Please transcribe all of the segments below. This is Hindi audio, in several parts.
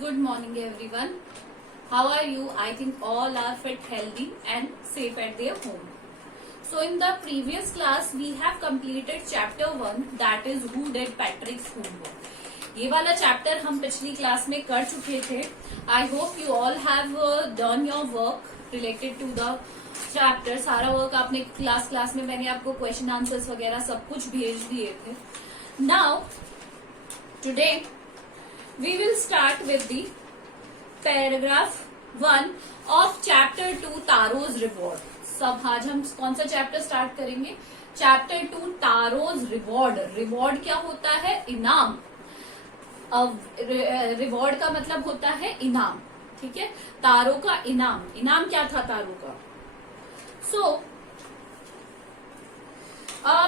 Good morning, everyone. How are you? I think all are fit, healthy, and safe at their home. So, in the previous class, we have completed chapter 1, that is Who Did Patrick's Homework. ये वाला चैप्टर हम पिछली क्लास में कर चुके थे. I hope you all have done your work related to the chapter. सारा वर्क आपने क्लास में मैंने आपको क्वेश्चन आंसर्स वगैरह सब कुछ भेज दिए थे. Now today we will start with the paragraph 1 of chapter 2 Taro's Reward. सब आज हम कौन सा चैप्टर स्टार्ट करेंगे? Chapter 2 Taro's Reward. रिवॉर्ड क्या होता है? इनाम. रिवॉर्ड का मतलब होता है इनाम. ठीक है, तारो का इनाम. इनाम क्या था तारो का? So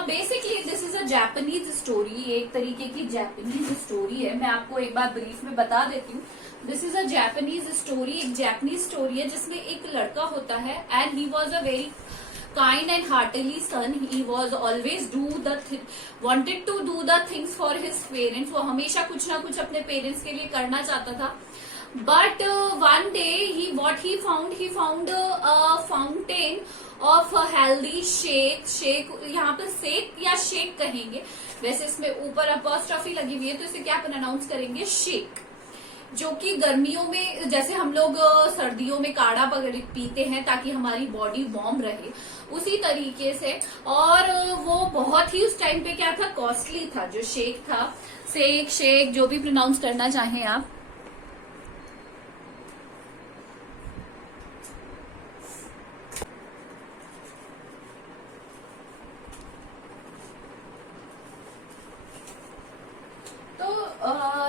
basically this is a Japanese story. एक तरीके की जापानीज स्टोरी है. मैं आपको एक बार ब्रीफ में बता देती हूँ. This is a Japanese story. एक जापानीज स्टोरी है जिसमें एक लड़का होता है and he was a very kind and heartly son. He was always wanted to do the things for his parents. वो हमेशा कुछ ना कुछ अपने पेरेंट्स के लिए करना चाहता था. But one day he found a fountain of a healthy shake. यहाँ पर शेक या शेक कहेंगे. वैसे इसमें ऊपर अपॉस्ट्रॉफी लगी हुई है तो इसे क्या प्रोनाउंस करेंगे? शेक. जो कि गर्मियों में जैसे हम लोग सर्दियों में काढ़ा पीते हैं ताकि हमारी बॉडी वार्म रहे, उसी तरीके से. और वो बहुत ही उस टाइम पे क्या था? कॉस्टली था. जो शेक था, शेक जो भी प्रोनाउंस करना चाहें आप.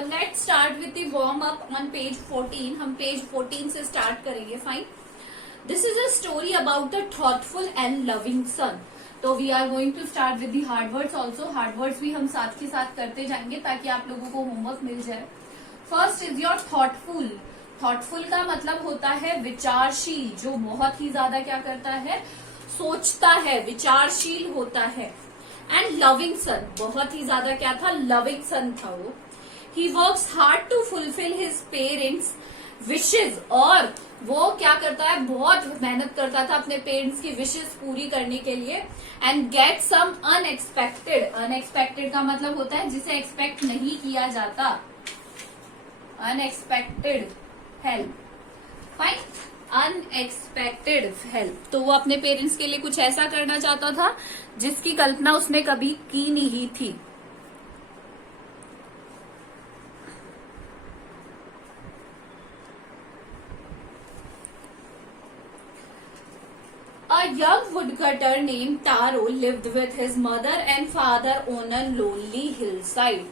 Let start with the warm up on page 14. हम पेज 14 से स्टार्ट करेंगे. Fine. This is a story about the thoughtful and loving son. तो we are going to start with the hard words also. Hard words भी हम साथ के साथ करते जाएंगे ताकि आप लोगों को होमवर्क मिल जाए. First is your thoughtful. Thoughtful का मतलब होता है विचारशील, जो बहुत ही ज्यादा क्या करता है? सोचता है, विचारशील होता है. एंड लविंग सन, बहुत ही ज्यादा क्या था? लविंग सन था वो. He works hard to fulfill his parents' wishes. और वो क्या करता है? बहुत मेहनत करता था अपने पेरेंट्स की विशेष पूरी करने के लिए. And get some unexpected. Unexpected का मतलब होता है जिसे एक्सपेक्ट नहीं किया जाता. Unexpected help. Fine. Unexpected help. तो वो अपने पेरेंट्स के लिए कुछ ऐसा करना चाहता था जिसकी कल्पना उसने कभी की नहीं थी. A young woodcutter named Taro lived with his mother and father on a lonely hillside.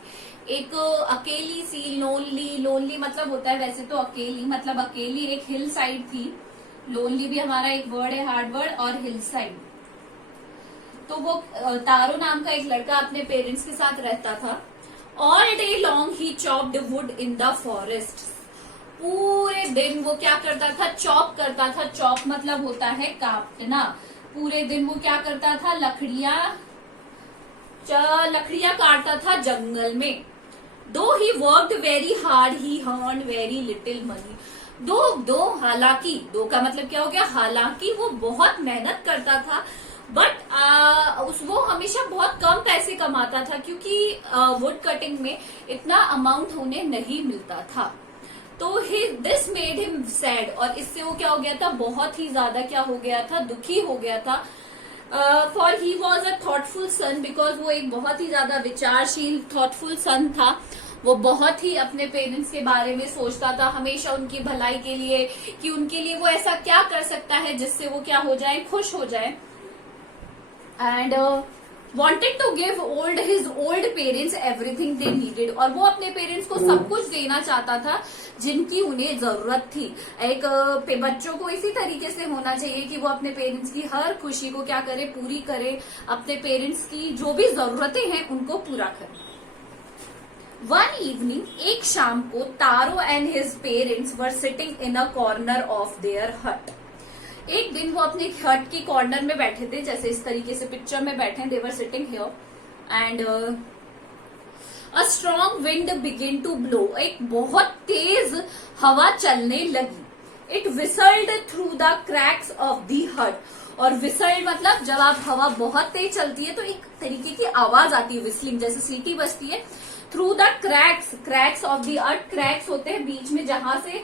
एक अकेली सी, लोनली मतलब होता है वैसे तो अकेली, मतलब अकेली एक हिल साइड थी. लोनली भी हमारा एक वर्ड है, हार्ड वर्ड. और हिल साइड. तो वो तारो नाम का एक लड़का अपने पेरेंट्स के साथ रहता था. All day long he chopped would in the forest. पूरे दिन वो क्या करता था? चॉप करता था. चॉप मतलब होता है काटना. पूरे दिन वो क्या करता था? लकड़ियां काटता था जंगल में. दो he worked very hard he earn very little money. दो हालांकि, दो का मतलब क्या हो गया? हालांकि वो बहुत मेहनत करता था बट वो हमेशा बहुत कम पैसे कमाता था क्योंकि वुड कटिंग में इतना अमाउंट उन्हें नहीं मिलता था. तो दिस मेड हिम सैड. और इससे वो क्या हो गया था? बहुत ही ज्यादा क्या हो गया था? दुखी हो गया था. For he was a thoughtful son. Because वो एक बहुत ही ज्यादा विचारशील थॉटफुल सन था. वो बहुत ही अपने पेरेंट्स के बारे में सोचता था, हमेशा उनकी भलाई के लिए, कि उनके लिए वो ऐसा क्या कर सकता है जिससे वो क्या हो जाए? खुश हो जाए. And wanted to give his old parents everything they needed. और वो अपने पेरेंट्स को सब कुछ देना चाहता था जिनकी उन्हें जरूरत थी. एक बच्चों को इसी तरीके से होना चाहिए कि वो अपने पेरेंट्स की हर खुशी को क्या करे? पूरी करे. अपने पेरेंट्स की जो भी जरूरतें हैं उनको पूरा करे. वन इवनिंग, एक शाम को, Taro and his parents were sitting in a corner of their hut. एक दिन वो अपने हट की कॉर्नर में बैठे थे, जैसे इस तरीके से पिक्चर में बैठे. They were sitting here and a strong wind begin to blow, एक बहुत तेज हवा चलने लगी. It whistled through the cracks of the hut. और विसल्ड मतलब जब आप हवा बहुत तेज चलती है तो एक तरीके की आवाज आती है, विस्लिंग जैसे सीटी बजती है. Through the cracks of the हट, क्रैक्स होते हैं बीच में जहां से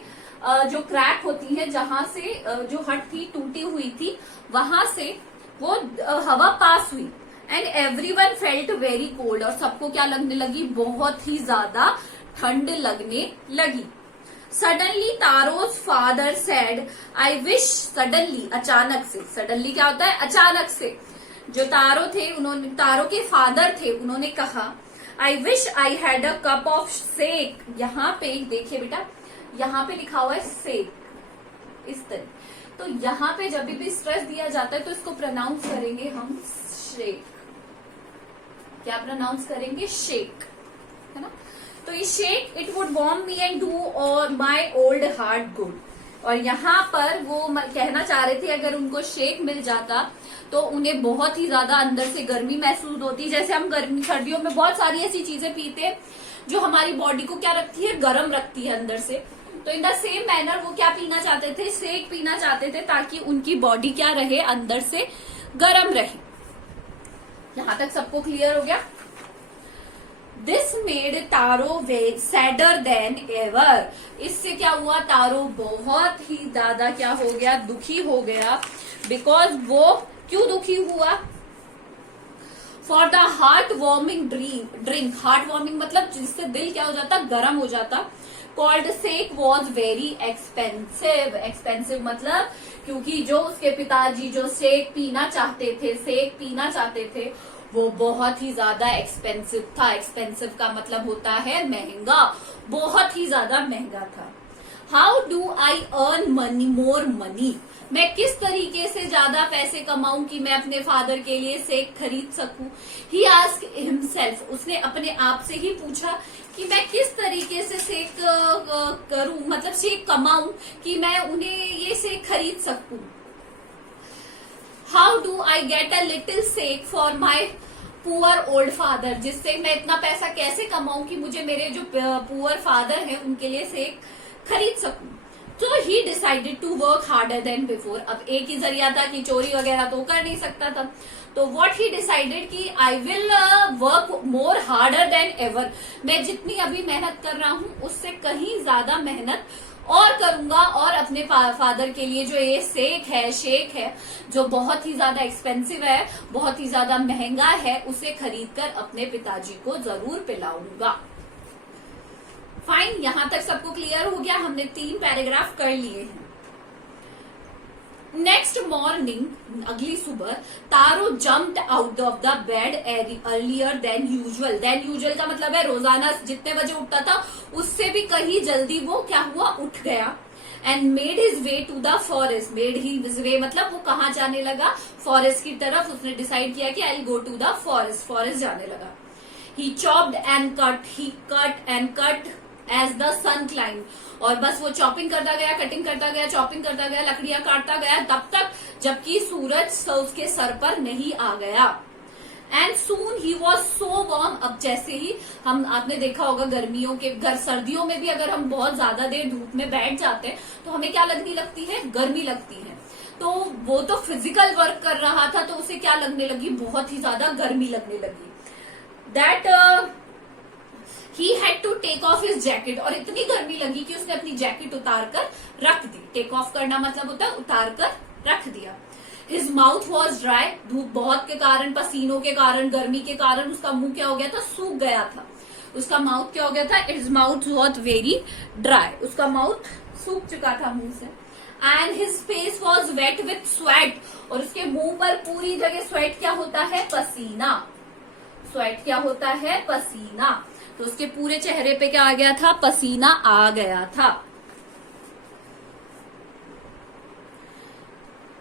जो क्रैक होती है, जहां से जो हट थी टूटी हुई थी वहां से वो हवा पास हुई. And everyone felt very cold, और सबको क्या लगने लगी, बहुत ही ज्यादा ठंड लगने लगी. Suddenly Taro's father said I wish, suddenly अचानक से, सडनली क्या होता है, अचानक से. जो तारो थे उन्होंने, तारो के फादर थे, उन्होंने कहा I wish I had a cup of sake. यहाँ पे देखिए बेटा, यहाँ पे लिखा हुआ है सेक, इस तरह. तो यहाँ पे जब भी स्ट्रेस दिया जाता है तो इसको प्रोनाउंस करेंगे हम शेक. क्या प्रोनाउंस करेंगे, शेक, है ना. तो ये shake it would warm me and do और माई ओल्ड हार्ट गुड. और यहाँ पर वो कहना चाह रहे थे अगर उनको शेक मिल जाता तो उन्हें बहुत ही ज्यादा अंदर से गर्मी महसूस होती. जैसे हम गर्मी सर्दियों में बहुत सारी ऐसी चीजें पीते हैं जो हमारी बॉडी को क्या रखती है, गर्म रखती है अंदर से. तो इन द सेम मैनर वो क्या पीना चाहते थे, शेक पीना चाहते थे ताकि उनकी बॉडी क्या रहे, अंदर से गर्म रहे. यहां तक सबको क्लियर हो गया. This made taro way sadder then ever. इससे क्या हुआ, तारो बहुत ही ज्यादा क्या हो गया, दुखी हो गया. बिकॉज वो क्यों दुखी हुआ, for the heart warming drink. Heart warming मतलब जिससे दिल क्या हो जाता, गर्म हो जाता. Cold sake was very expensive. Expensive मतलब क्योंकि जो उसके पिताजी जो शेक पीना चाहते थे, शेक पीना चाहते थे, वो बहुत ही ज्यादा एक्सपेंसिव था. एक्सपेंसिव का मतलब होता है महंगा, बहुत ही ज्यादा महंगा था. How do I earn money, more money. मैं किस तरीके से ज्यादा पैसे कमाऊं कि मैं अपने फादर के लिए शेक खरीद सकूं. ही आस्क्ड हिमसेल्फ, उसने अपने आप से ही पूछा कि मैं किस तरीके से शेक करूं, मतलब शेक कमाऊं कि मैं उन्हें ये शेक खरीद सकूं. How do I get a little shake for my poor old father. जिससे मैं इतना पैसा कैसे कमाऊं कि मुझे मेरे जो पुअर फादर हैं उनके लिए शेक खरीद सकूं. तो he decided to work harder than before. अब एक ही जरिया था कि चोरी वगैरह तो कर नहीं सकता था. तो व्हाट ही डिसाइडेड कि I will work more harder than ever. मैं जितनी अभी मेहनत कर रहा हूं उससे कहीं ज्यादा मेहनत और करूंगा और अपने फादर के लिए जो ये शेक है जो बहुत ही ज्यादा एक्सपेंसिव है, बहुत ही ज्यादा महंगा है, उसे खरीदकर अपने पिताजी को जरूर पिलाऊंगा. फाइन, यहां तक सबको क्लियर हो गया. हमने 3 पैराग्राफ कर लिए हैं. नेक्स्ट मॉर्निंग, अगली सुबह, Taro jumped out of the bed earlier than usual. Than usual का मतलब है रोजाना जितने बजे उठता था उससे भी कहीं जल्दी वो क्या हुआ, उठ गया. And made his way to the forest. Made his way मतलब वो कहाँ जाने लगा, फॉरेस्ट की तरफ. उसने डिसाइड किया कि I go to the forest, forest जाने लगा. He chopped and cut, he cut and cut as the sun climb. और बस वो चॉपिंग करता गया, कटिंग करता गया, चॉपिंग करता गया, लकड़ियां काटता गया तब तक जबकि सूरज उसके सर पर नहीं आ गया. And soon he was so warm. अब जैसे ही आपने देखा होगा गर्मियों के सर्दियों में भी अगर हम बहुत ज्यादा देर धूप में बैठ जाते हैं तो हमें क्या लगने लगती है, गर्मी लगती है. तो वो तो फिजिकल वर्क कर रहा था तो उसे क्या लगने लगी, बहुत ही ज्यादा गर्मी लगने लगी. That he had to take off his jacket. और इतनी गर्मी लगी कि उसने अपनी जैकेट उतार कर रख दी. टेक ऑफ करना मतलब होता है उतार कर रख दिया. His mouth was dry. धूप बहुत के कारण, पसीनों के कारण, गर्मी के कारण उसका मुंह क्या हो गया था, सूख गया था. उसका माउथ क्या हो गया था, his mouth was very dry. उसका माउथ सूख चुका था मुंह से. And his face was wet with sweat. और उसके मुंह पर पूरी जगह स्वेट क्या होता है, पसीना. स्वेट क्या होता है, पसीना. तो उसके पूरे चेहरे पे क्या आ गया था, पसीना आ गया था.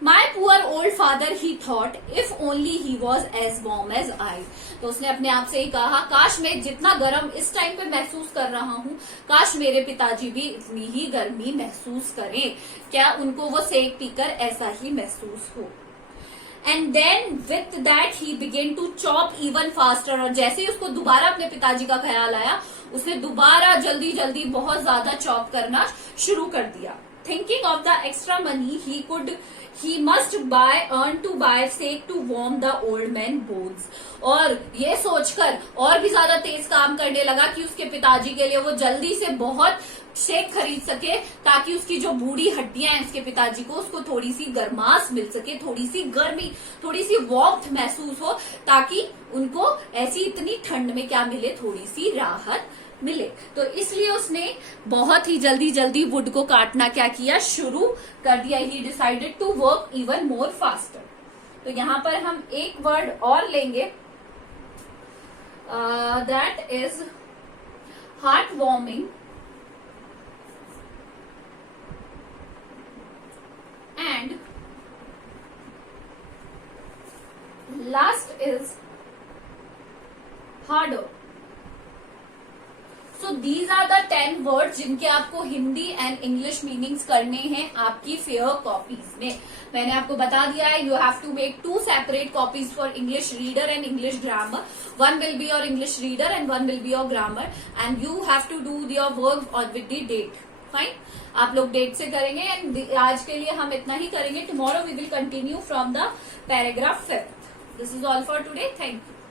My poor old father he thought if only he was as warm as I. तो उसने अपने आप से ही कहा, काश मैं जितना गर्म इस टाइम पे महसूस कर रहा हूँ, काश मेरे पिताजी भी इतनी ही गर्मी महसूस करें. क्या उनको वो सेक पीकर ऐसा ही महसूस हो. And then with that he began to chop even faster, और जैसे ही उसको दोबारा अपने पिताजी का ख्याल आया, उसने दोबारा जल्दी जल्दी बहुत ज्यादा चॉप करना शुरू कर दिया. Thinking of the extra money he must earn to buy sake to warm the old man bones. और ये सोचकर और भी ज्यादा तेज काम करने लगा कि उसके पिताजी के लिए वो जल्दी से बहुत शेक खरीद सके, ताकि उसकी जो बूढ़ी हड्डियां हैं उसके पिताजी को, उसको थोड़ी सी गर्मास मिल सके, थोड़ी सी गर्मी, थोड़ी सी वार्मथ महसूस हो, ताकि उनको ऐसी इतनी ठंड में क्या मिले, थोड़ी सी राहत मिले. तो इसलिए उसने बहुत ही जल्दी जल्दी वुड को काटना क्या किया, शुरू कर दिया. He decided to work even more faster. तो यहां पर हम एक वर्ड और लेंगे, that is heart warming and last is harder. So these are the 10 words जिनके आपको हिंदी एंड इंग्लिश मीनिंग्स करने हैं आपकी फेयर कॉपीज में. मैंने आपको बता दिया है, you have to make 2 separate copies for English reader and English grammar. One will be your English reader and one will be your grammar, and you have to do your work on with the date. Fine? आप लोग डेट से करेंगे. एंड आज के लिए हम इतना ही करेंगे. Tomorrow we will continue from the paragraph 5th. This is all for today. Thank you.